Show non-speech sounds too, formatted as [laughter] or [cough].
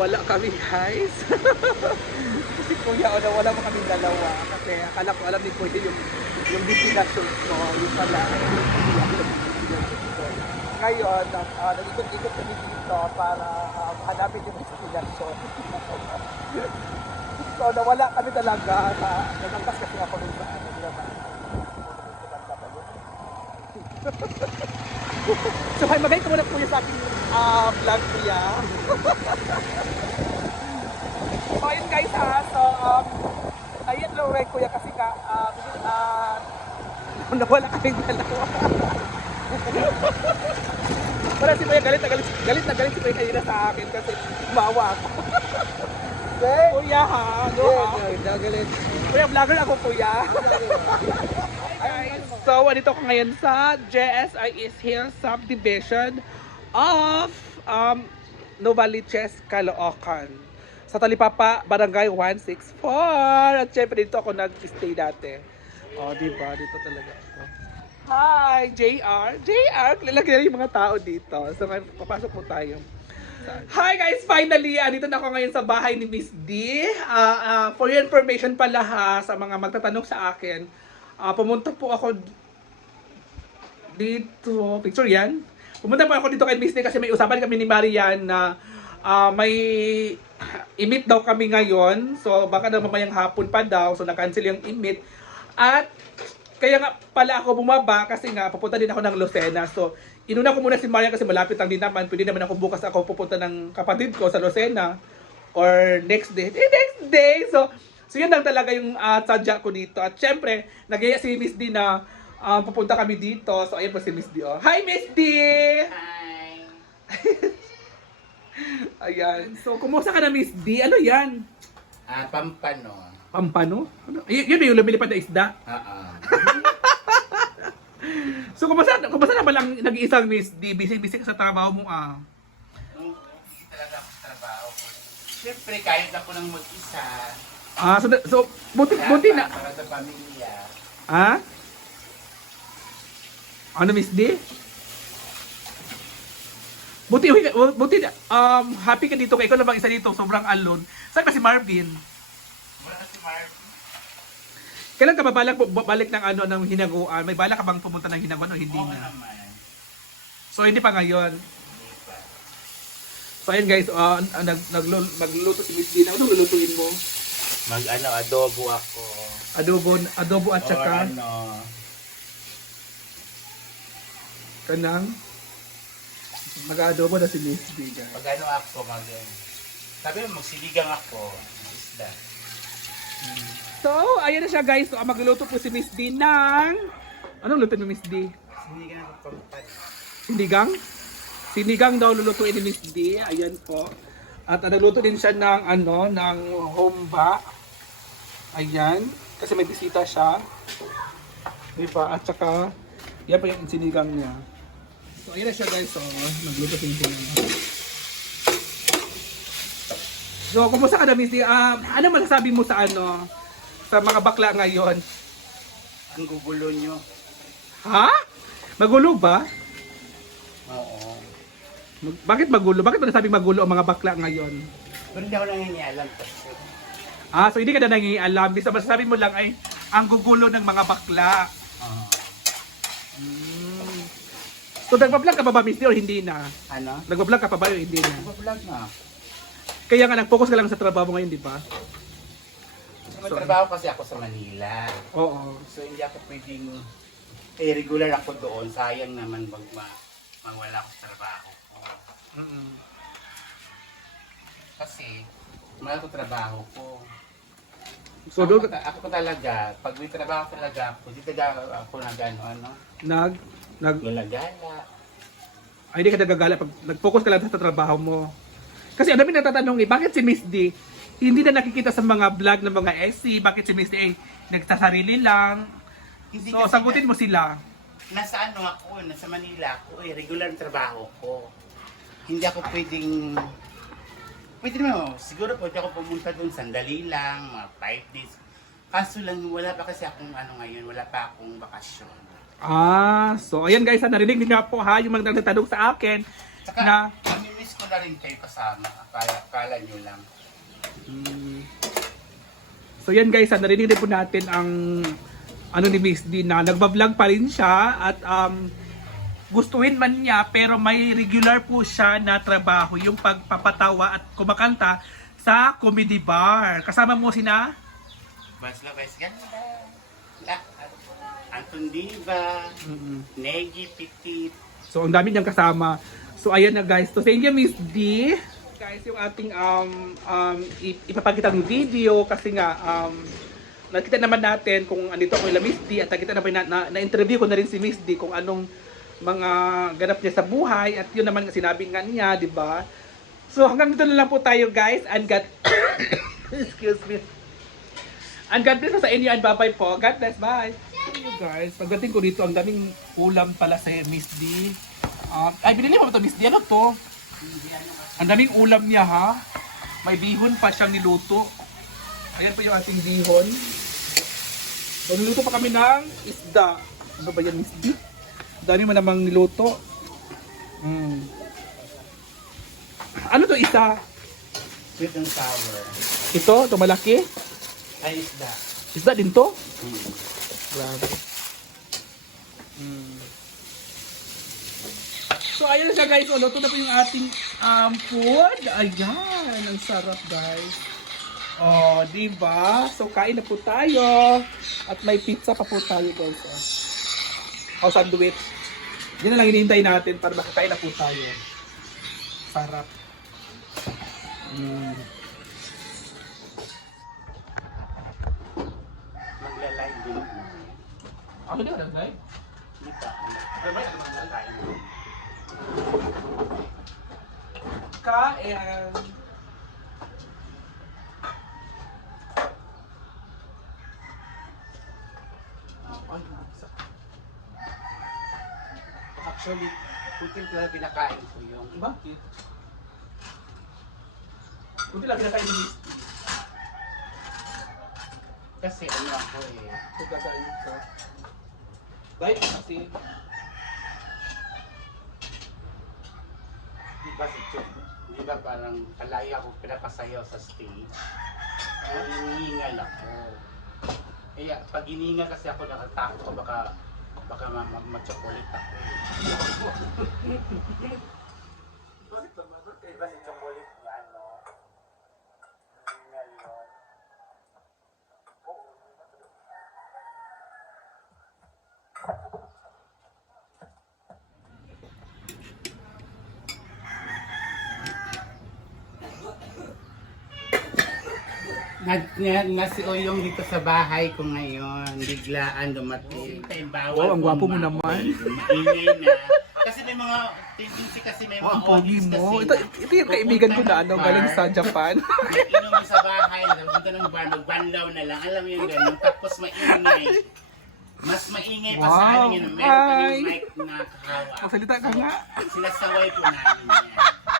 Nawala kami guys. [laughs] kasi kuya, o nawala mo kami dalawa. Kasi akala ko alam ni kuya yung, yung destination ko. Yung pala. Ngayon, uh, nag-ikot-ikot kami dito para uh, hanapin yung destination. [laughs] so nawala kami talaga. Na, nagangkas kasi ako dun sa ano. [laughs] So, hi, magay ka muna kuya sa ating uh, vlog kuya. [laughs] So ayun guys ha, so um, ayun lang rin kuya kasi ka, um, uh, [laughs] nawala kaming dalawa. Wala si kuya galit na galit, galit na galit si kuya kanina sa akin kasi umawa ako. kuya ha, ano ha? Galit. Kuya vlogger ako kuya. So andito ko ngayon sa JSI East Hill Subdivision of um, Novaliches, Caloocan. Sa Talipapa, Barangay 164. At syempre dito ako nag-stay dati. O, oh, di ba? Dito talaga ako. Hi, JR. JR, kilala yung mga tao dito. So, papasok po tayo. Hi guys! Finally, andito na ako ngayon sa bahay ni Miss D. Ah, ah, for your information pala ha, sa mga magtatanong sa akin, ah, pumunta po ako dito, picture yan. Pumunta po ako dito kay Miss D kasi may usapan kami ni Marian na ah, may i-meet daw kami ngayon. So baka na mamayang hapon pa daw. So na-cancel yung i-meet. At kaya nga pala ako bumaba kasi nga pupunta din ako ng Lucena. So inuna ko muna si Marian kasi malapit lang din naman. Pwede naman ako bukas ako pupunta ng kapatid ko sa Lucena or next day. Eh, next day! So, so yun lang talaga yung uh, sadya ko dito. At syempre, nagaya si Miss D na ah, pupunta kami dito. So ayun po si Miss D. Oh. Hi Miss D! Hi. [laughs] Ayan. So, kumusta ka na, Miss D? Ano yan? Ah, pampano. Pampano? Ano? Y- yun ba yung lumilipad na isda? Oo. [laughs] So, kumusta, kumusta na palang nag-iisang Miss D? Busy-busy ka sa trabaho mo, ah. Hindi talaga ako sa trabaho ko. Siyempre, kahit ako ng mag-isa. Ah, so, so buti, buti na. Para sa pamilya. Ah? Ano, Miss D? Buti, buti, um, happy ka dito. Kaya ikaw lang isa dito, sobrang alone. Saan ba si Marvin? Wala si Mark. Kailan ka babalik, babalik ng ano, ng hinaguan? May balak ka bang pumunta ng hinaguan o hindi Oo na? naman. So, hindi pa ngayon. Hindi pa. So, ayun guys, uh, nag, magluluto si Miss Dina. Anong lulutuin mo? Mag ano, adobo ako. Adobo, adobo at Or saka ano, kanang mag-adobo na si Miss D guys. pag ano ako, mag sabi mo, magsiligang ako. ng Isda. So, ayan na siya guys. So, magluluto po si Miss D ng... Anong luto ni Miss D? Sinigang. Sinigang? Sinigang daw lulutuin ni Miss D. Ayan po. At uh, nagluto din siya ng ano, ng homba. Ayan. Kasi may bisita siya. Diba? At saka, yan po yung sinigang niya. So, ayan na siya guys. So, nagluto din siya. So, kumusta ka na, Miss D? Um, ano masasabi mo sa ano? Sa mga bakla ngayon? Ang gugulo nyo. Ha? Magulo ba? Mag- bakit magulo? Bakit mo nasabing magulo ang mga bakla ngayon? Pero hindi ako nangingialam. Ah, so hindi ka na nangingialam. Bisa masasabi mo lang ay ang gugulo ng mga bakla. Oo. Mm. So nagpa-vlog ka pa ba, Miss D, or hindi na? Ano? Nagpa-vlog ka pa ba o hindi na? Nagpa-vlog na. Kaya nga nag-focus ka lang sa trabaho mo ngayon, di ba? Magtrabaho kasi ako sa Manila. Oo. So hindi ako pwedeng eh, regular ako doon. Sayang naman mag ma mawala ako sa trabaho. Mm-mm. Kasi Mahal ko trabaho ko. So, ako, doon, ta- ako talaga, pag may trabaho talaga ako, di talaga ako nag ano, ano, nag, nag, gala-gala. ay, hindi ka nagagala pag nag-focus ka lang sa trabaho mo. Kasi ang dami natatanong eh, bakit si Miss D hindi na nakikita sa mga vlog ng mga SC, bakit si Miss D ay nagsasarili lang. Hindi So, kasi sagutin mo sila. na, nasa ano ako, nasa Manila ako, eh, regular ang trabaho ko. Hindi ako pwedeng, pwede naman, siguro pwede ako pumunta doon sandali lang, mga 5 days. Kaso lang, wala pa kasi akong ano ngayon, wala pa akong bakasyon. Ah, so ayan guys, ha, narinig niyo po ha, yung mga nagtatanong sa akin Saka, na namimiss ko na rin kayo kasama, akala, akala nyo lang. Mm. So yan guys, ah, narinig din po natin ang ano ni Miss D na nagbablog pa rin siya at um, gustuin man niya pero may regular po siya na trabaho yung pagpapatawa at kumakanta sa comedy bar. Kasama mo sina? Bas Lopez, ganda. La- Anton Diva, Negi Petit, So ang dami niyang kasama. So ayan na guys. So sa inyo Miss D, guys yung ating um, um, ip- ipapakita ng video kasi nga um, nakita naman natin kung andito ako ila Miss D at nakita naman na, na, na-interview ko na rin si Miss D kung anong mga ganap niya sa buhay at yun naman nga sinabi nga niya, di ba? So hanggang dito na lang po tayo guys and God [coughs] excuse me and God bless sa inyo and bye-bye po. God bless, bye! Thank you guys. Pagdating ko dito, ang daming ulam pala sa Miss D. Ah, ay, binili mo ba ito, Miss D? Ano to? Ang daming ulam niya, ha? May bihon pa siyang niluto. Ayan po yung ating bihon. So, pa kami ng isda. Ano ba yan, Miss D? Dami mo namang niluto. Mm. Ano to isa? sweet and sour. Ito, ito malaki. Ay, isda. Isda din to? Hmm. Grabe. Mm. So, ayun na siya guys. O, luto na po yung ating um, food. Ayan. Ang sarap guys. Oh, di ba? So, kain na po tayo. At may pizza pa po tayo guys. Oh. O, sandwich. Yan na lang hinihintay natin para makakain na po tayo. Sarap. Mm. Magla-live din ako. Din, guys? Hindi pa. Ay, ba? Magla-live. Kain. Ay, bumagsak. Actually, putin talaga pinakain ko yung Bakit? Buti lang kinakain ni Miss. kasi ano ako eh. Kung kakain ka. Dahil kasi, Di ba si Chuk? Di ba parang kalaya ako pinapasayaw sa stage? Hinihingal ako. Kaya pag hiningal kasi ako nakatakot ko baka baka ma ma ma-chocolate ako. Bakit naman? Di ba si Nag, na, nasi Oyong dito sa bahay ko ngayon. Biglaan dumating. Wow, ang gwapo mo naman. [laughs] Maingay na. Kasi may mga tendency kasi may wow, mga ang pogi audience mo. kasi Ito, ito yung kaibigan ko na ano, galing sa Japan. [laughs] Inom sa bahay, punta ng bar, magbanlaw na lang. Alam mo yung ganun. Tapos maingay. Mas maingay pa sa Wow. amin yun. Meron kami Ay. mic na kahawa. Magsalita ka nga. Sinasaway po namin yan.